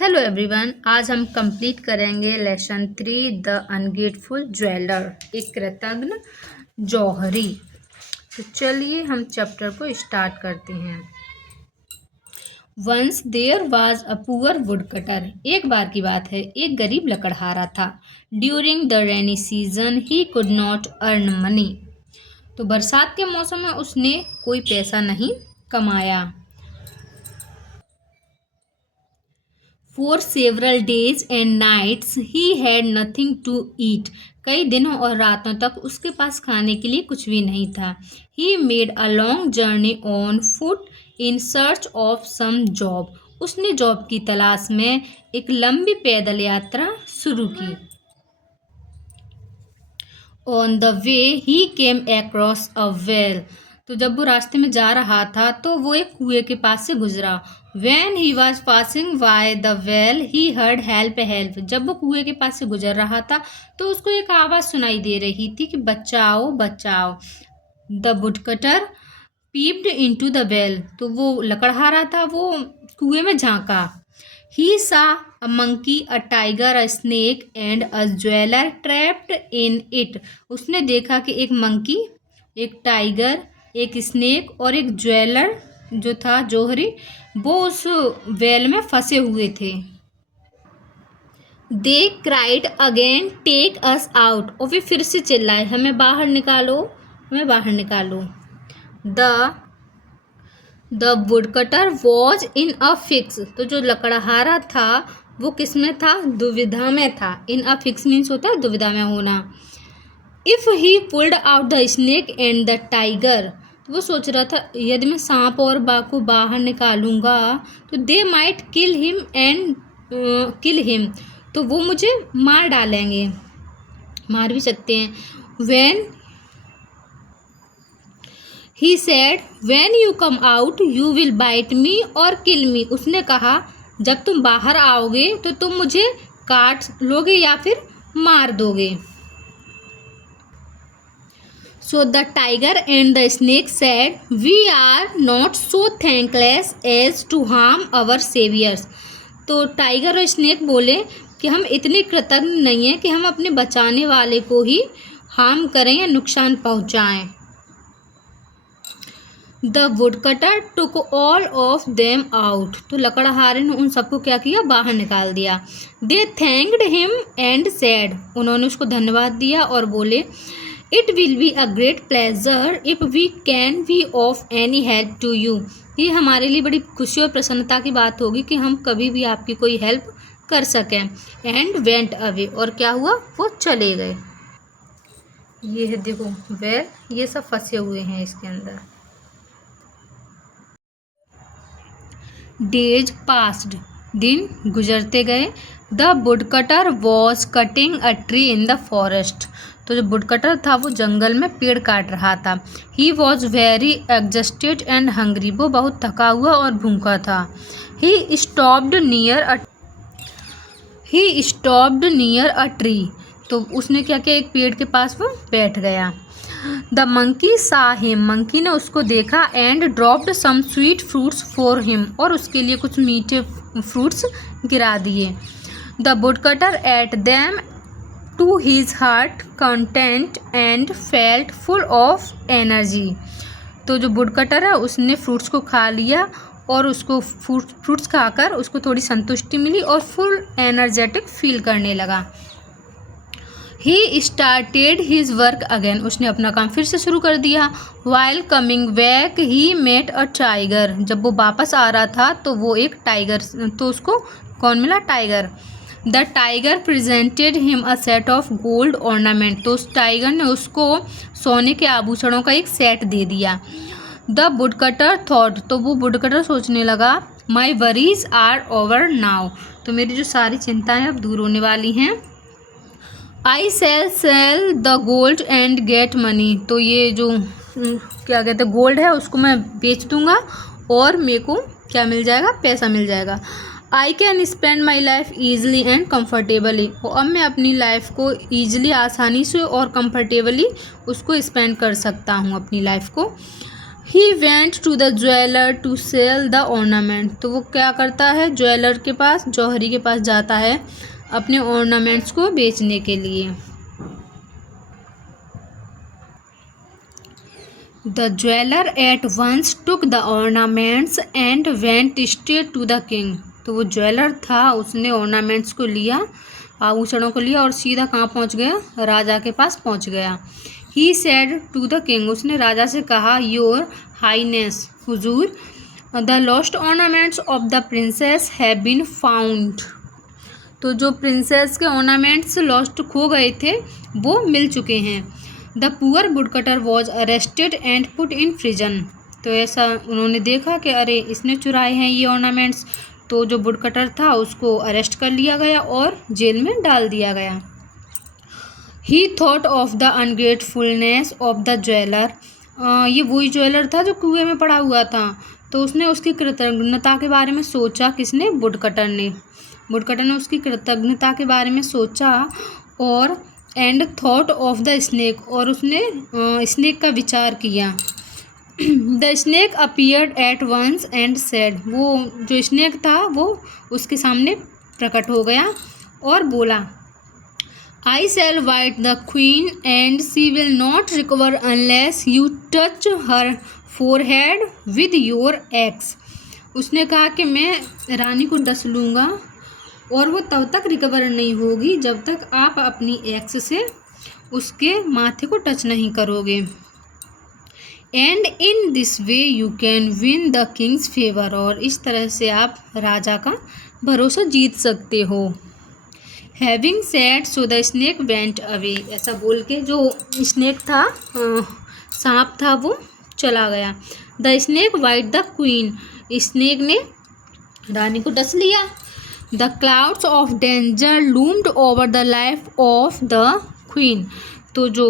Hello everyone, आज हम complete करेंगे लेसन 3 द अनग्रेटफुल ज्वेलर, एक कृतज्ञ जौहरी। तो चलिए हम चैप्टर को स्टार्ट करते हैं। Once there was a poor woodcutter. एक बार की बात है, एक गरीब लकड़हारा था। During the rainy season he could not earn money. तो बरसात के मौसम में उसने कोई पैसा नहीं कमाया। For several days and nights he had nothing to eat. कई दिनों और रातों तक उसके पास खाने के लिए कुछ भी नहीं था। He made a long journey on foot in search of some job. उसने जॉब की तलाश में एक लंबी पैदल यात्रा शुरू की। On the way he came across a well. तो जब वो रास्ते में जा रहा था तो वो एक कुएं के पास से गुजरा। When he was passing by the well he heard help help. जब वो कुएं के पास से गुजर रहा था तो उसको एक आवाज़ सुनाई दे रही थी कि बचाओ बचाओ। The woodcutter peeped into the well. तो वो लकड़हारा था, वो कुएं में झांका। He saw a monkey, a tiger, a snake and a jeweler trapped in it. उसने देखा कि एक मंकी, एक टाइगर, एक स्नेक और एक ज्वेलर जो था जौहरी, वो उस वेल में फंसे हुए थे। They cried again, take us out. और वे फिर से चिल्लाए, हमें बाहर निकालो, हमें बाहर निकालो। The woodcutter was in a fix. तो जो लकड़हारा था वो किस में था? दुविधा में था। In a fix मीन्स होता है दुविधा में होना। If he pulled out the snake and the tiger, तो वो सोच रहा था यदि मैं सांप और बाघ को बाहर निकालूंगा तो they might kill him, तो वो मुझे मार डालेंगे, मार भी सकते हैं। When he said, when you come out you will bite me or kill me. उसने कहा जब तुम बाहर आओगे तो तुम मुझे काट लोगे या फिर मार दोगे। So the tiger and the snake said, we are not so thankless as to harm our saviors. तो टाइगर और स्नेक बोले कि हम इतने कृतज्ञ नहीं हैं कि हम अपने बचाने वाले को ही हार्म करें या नुकसान पहुंचाएं। The woodcutter took all of them out. तो लकड़हारे ने उन सबको क्या किया? बाहर निकाल दिया। They thanked him and said, उन्होंने उसको धन्यवाद दिया और बोले, It will be a great pleasure if we can be of any help to you. ये हमारे लिए बड़ी खुशी और प्रसन्नता की बात होगी कि हम कभी भी आपकी कोई हेल्प कर सकें। And went away. और क्या हुआ? वो चले गए। ये है देखो वेल, ये सब फंसे हुए हैं इसके अंदर। डेज पास्ड, दिन गुजरते गए। The woodcutter was cutting a tree in the forest. तो जो वुडकटर था वो जंगल में पेड़ काट रहा था। He was very exhausted and hungry, वो बहुत थका हुआ और भूखा था। He stopped near a tree, तो उसने क्या किया? एक पेड़ के पास वो बैठ गया। The monkey saw him, monkey ने उसको देखा। And dropped some sweet fruits for him, और उसके लिए कुछ मीठे फ्रूट्स गिरा दिए। The woodcutter ate them to his heart content and felt full of energy. तो जो वुडकटर है उसने फ्रूट्स को खा लिया और उसको फ्रूट्स खाकर उसको थोड़ी संतुष्टि मिली और फुल एनर्जेटिक फील करने लगा। He started his work again, उसने अपना काम फिर से शुरू कर दिया। While coming back he met a tiger, जब वो वापस आ रहा था तो वो एक टाइगर, तो उसको कौन मिला? Tiger. The tiger presented him a set of gold ornament, तो उस टाइगर ने उसको सोने के आभूषणों का एक सेट दे दिया। द वुडकटर थॉट, तो वो वुडकटर सोचने लगा, माई वरीज आर ओवर नाउ, तो मेरी जो सारी चिंताएं अब दूर होने वाली हैं। I sell the gold and get money, तो ये जो क्या कहते हैं गोल्ड है उसको मैं बेच दूंगा और मेरे को क्या मिल जाएगा? पैसा मिल जाएगा। I can spend my life easily and comfortably, और अब मैं अपनी लाइफ को ईजली, आसानी से और कम्फर्टेबली उसको स्पेंड कर सकता हूँ अपनी लाइफ को। He went to the jeweller to sell the ornament. तो वो क्या करता है, ज्वेलर के पास, जौहरी के पास जाता है अपने ऑर्नामेंट्स को बेचने के लिए। The jeweller at once took the ornaments and went straight to the king. तो वो ज्वेलर था, उसने ऑर्नामेंट्स को लिया, आभूषणों को लिया और सीधा कहाँ पहुँच गया, राजा के पास पहुँच गया। He said to the king, उसने राजा से कहा, योर हाईनेस, हुजूर, the lost ornaments of the princess have been found. तो जो प्रिंसेस के ऑर्नामेंट्स लॉस्ट खो गए थे वो मिल चुके हैं। The poor woodcutter was arrested and put in prison. तो ऐसा उन्होंने देखा कि अरे इसने चुराए हैं ये ऑर्नामेंट्स, तो जो वुडकटर था उसको अरेस्ट कर लिया गया और जेल में डाल दिया गया। He thought of the ungratefulness of the jeweller. ये वही ज्वेलर था जो कुएं में पड़ा हुआ था, तो उसने उसकी कृतज्ञता के बारे में सोचा। किसने, वुडकटर ने। वुडकटर ने उसकी कृतज्ञता के बारे में सोचा। और and thought of the snake, और उसने स्नेक का विचार किया। The snake appeared at once and said, वो जो स्नेक था वो उसके सामने प्रकट हो गया और बोला, I shall fight the queen and she will not recover unless you touch her forehead with your axe। उसने कहा कि मैं रानी को डस लूँगा और वो तब तक रिकवर नहीं होगी जब तक आप अपनी एक्स से उसके माथे को टच नहीं करोगे। And in this way you can win the Kings favour, और इस तरह से आप राजा का भरोसा जीत सकते हो। Having said so the snake went away, ऐसा बोल के जो स्नेक था, सांप था, वो चला गया। The snake bit the queen, snake ने रानी को डस लिया। The clouds of danger loomed over the life of the queen. तो जो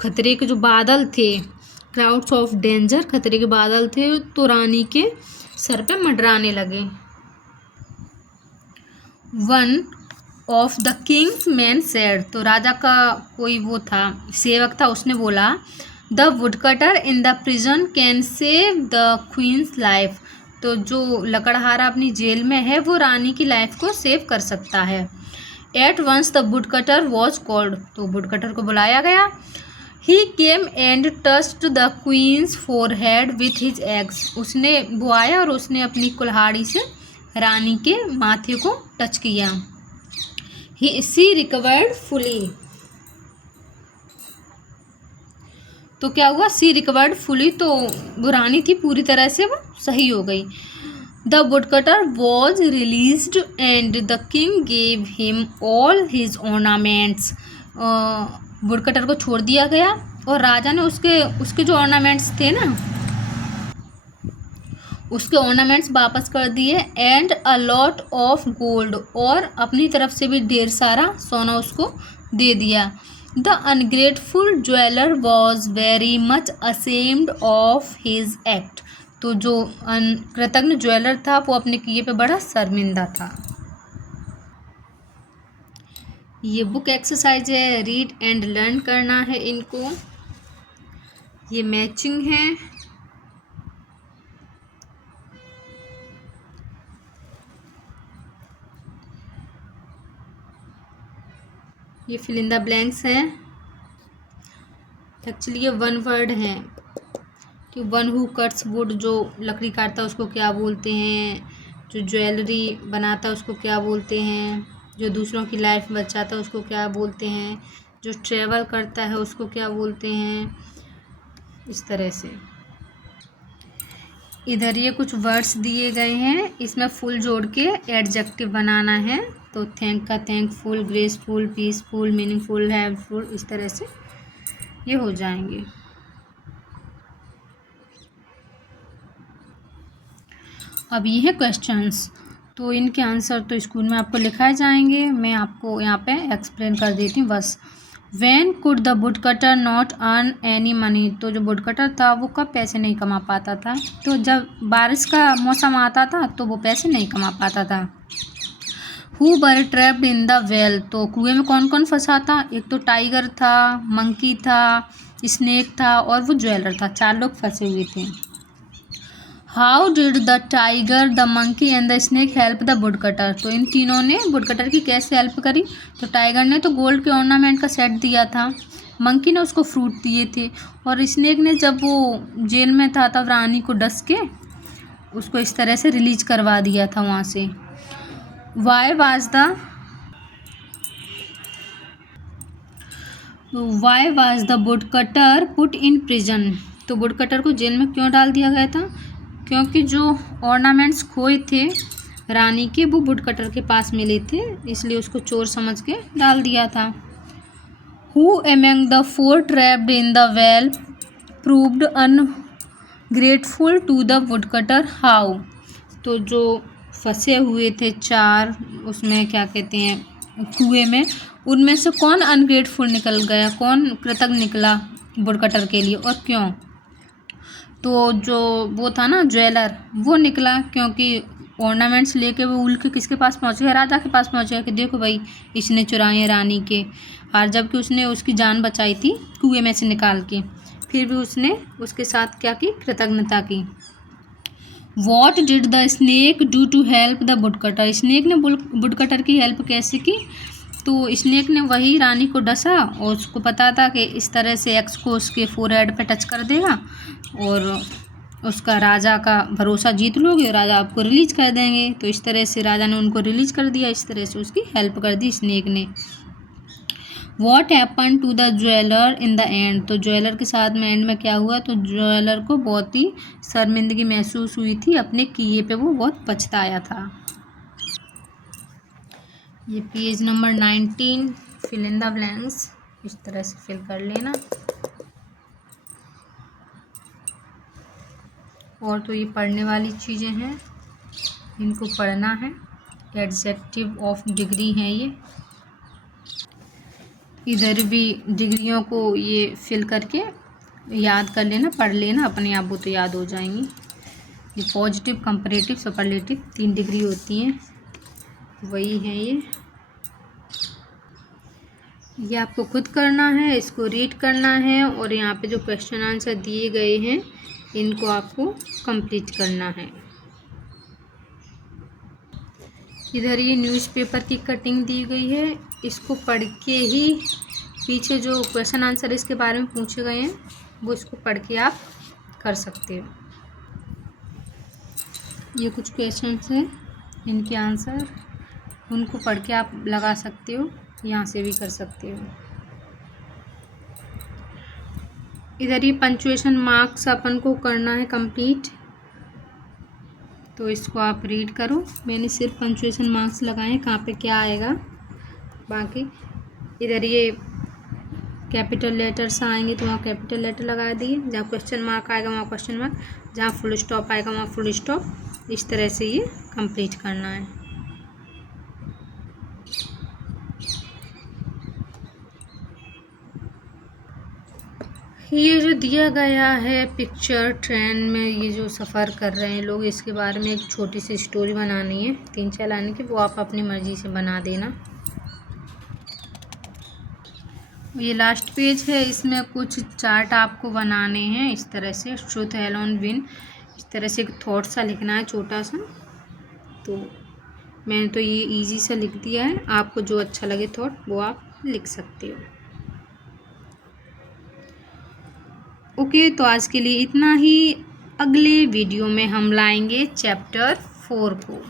खतरे के जो बादल थे, क्लाउड्स ऑफ डेंजर, खतरे के बादल थे, तो रानी के सर पे मंडराने लगे। One of the Kings man said, तो राजा का कोई वो था, सेवक था, उसने बोला, the woodcutter in the prison can save the queen's life. तो जो लकड़हारा अपनी जेल में है वो रानी की लाइफ को सेव कर सकता है। At once the woodcutter was called, तो वुडकटर को बुलाया गया। He came and touched the queen's forehead with his axe, उसने वो आया और उसने अपनी कुल्हाड़ी से रानी के माथे को टच किया। सी रिकवर्ड फुली, तो क्या हुआ, सी रिकवर्ड फुली, तो वो रानी थी पूरी तरह से वो सही हो गई। The woodcutter was released and the king gave him all his ornaments. Woodcutter को छोड़ दिया गया और राजा ने उसके जो ऑर्नामेंट्स थे ना, उसके ऑर्नामेंट्स वापस कर दिए। And a lot of gold, और अपनी तरफ से भी ढेर सारा सोना उसको दे दिया। The ungrateful jeweller was very much ashamed of his act, तो जो कृतज्ञ ज्वेलर था वो अपने किए पे बड़ा शर्मिंदा था। ये बुक एक्सरसाइज है, रीड एंड लर्न करना है इनको। ये मैचिंग है। ये फिल इन द ब्लैंक्स हैं। एक्चुअली ये वन वर्ड हैं कि वन हु कट्स वुड, जो लकड़ी काटता है उसको क्या बोलते हैं, जो ज्वेलरी बनाता है उसको क्या बोलते हैं, जो दूसरों की लाइफ बचाता है उसको क्या बोलते हैं, जो ट्रैवल करता है उसको क्या बोलते हैं, इस तरह से। इधर ये कुछ वर्ड्स दिए गए हैं, इसमें फुल जोड़ के एडजेक्टिव बनाना है। तो थैंक का thankful, graceful, peaceful, meaningful, helpful, इस तरह से ये हो जाएंगे। अब ये है क्वेश्चंस, तो इनके आंसर तो स्कूल में आपको लिखाए जाएंगे। मैं आपको यहाँ पे एक्सप्लेन कर देती हूँ बस। When could the woodcutter not earn any money, तो जो वुडकटर था वो कब पैसे नहीं कमा पाता था, तो जब बारिश का मौसम आता था तो वो पैसे नहीं कमा पाता था। Who were trapped in the well, तो कुएं में कौन कौन फंसा था, एक तो टाइगर था, मंकी था, स्नेक था और वो ज्वेलर था, 4 लोग फंसे हुए थे। How did the tiger, the monkey and the snake help the would cutter. तो इन तीनों ने वुड कटर की कैसे हेल्प करी। तो टाइगर ने तो गोल्ड के ऑर्नामेंट का सेट दिया था, मंकी ने उसको फ्रूट दिए थे, और स्नेक ने जब वो जेल में था तब रानी को डस के उसको इस तरह से रिलीज करवा दिया था वहाँ से। Why was the wood cutter put in prison. तो वुड कटर को जेल में क्यों डाल दिया गया था, क्योंकि जो ऑर्नामेंट्स खोए थे रानी के वो वुड कटर के पास मिले थे, इसलिए उसको चोर समझ के डाल दिया था। Who among the 4 trapped in the well proved ungrateful to the woodcutter, how. तो जो फंसे हुए थे 4 उसमें क्या कहते हैं कुएं में, उनमें से कौन अनग्रेटफुल निकल गया, कौन कृतज्ञ निकला वुड कटर के लिए और क्यों। तो जो वो था ना ज्वेलर, वो निकला क्योंकि ऑर्नामेंट्स लेके वो उल के किसके पास पहुंच गया, राजा के पास पहुंच गया कि देखो भाई इसने चुराए हैं रानी के, और जबकि उसने उसकी जान बचाई थी कुएं में से निकाल के, फिर भी उसने उसके साथ क्या की, कृतज्ञता की। What did the snake do to help the woodcutter. Snake ने वुड कटर की हेल्प कैसे की। तो स्नेक ने वही रानी को डसा और उसको पता था कि इस तरह से एक्स को उसके फोरहेड पे टच कर देगा और उसका राजा का भरोसा जीत लोगे और राजा आपको रिलीज कर देंगे। तो इस तरह से राजा ने उनको रिलीज कर दिया, इस तरह से उसकी हेल्प कर दी स्नेक ने। What happen to the jeweller in the end. तो ज्वेलर के साथ में एंड में क्या हुआ, तो ज्वेलर को बहुत ही शर्मिंदगी महसूस हुई थी, अपने किए पे वो बहुत पछताया था। ये page number 19 fill in the blanks इस तरह से फिल कर लेना। और तो ये पढ़ने वाली चीज़ें हैं, इनको पढ़ना है, एडजेक्टिव ऑफ डिग्री हैं ये। इधर भी डिग्रियों को ये फिल करके याद कर लेना, पढ़ लेना, अपने आप वो तो याद हो जाएंगी। ये पॉजिटिव, कंपैरेटिव, सुपरलेटिव 3 डिग्री होती हैं, वही है ये आपको खुद करना है, इसको रीड करना है और यहाँ पे जो क्वेश्चन आंसर दिए गए हैं इनको आपको कंप्लीट करना है। इधर ये न्यूज़पेपर की कटिंग दी गई है, इसको पढ़ के ही पीछे जो क्वेश्चन आंसर इसके बारे में पूछे गए हैं वो इसको पढ़ के आप कर सकते हो। ये कुछ क्वेश्चंस हैं, इनके आंसर उनको पढ़ के आप लगा सकते हो, यहाँ से भी कर सकते हो। इधर ये पंक्चुएशन मार्क्स अपन को करना है कंप्लीट, तो इसको आप रीड करो। मैंने सिर्फ पंक्चुएशन मार्क्स लगाए हैं, कहाँ पे क्या आएगा बाकी। इधर ये कैपिटल लेटर्स आएंगे तो वहाँ कैपिटल लेटर लगा दिए, जहाँ क्वेश्चन मार्क आएगा वहाँ क्वेश्चन मार्क, जहाँ फुल स्टॉप आएगा वहाँ फुल स्टॉप। इस तरह से ये कंप्लीट करना है। ये जो दिया गया है पिक्चर, ट्रेन में ये जो सफ़र कर रहे हैं लोग, इसके बारे में एक छोटी सी स्टोरी बनानी है 3-4 लाइन की, वो आप अपनी मर्ज़ी से बना देना। ये लास्ट पेज है, इसमें कुछ चार्ट आपको बनाने हैं इस तरह से। ट्रुथ अलोन विन, इस तरह से एक थॉट सा लिखना है छोटा सा। तो मैंने तो ये इजी सा लिख दिया है, आपको जो अच्छा लगे थॉट वो आप लिख सकते हो। ओके, तो आज के लिए इतना ही। अगले वीडियो में हम लाएंगे चैप्टर 4 को।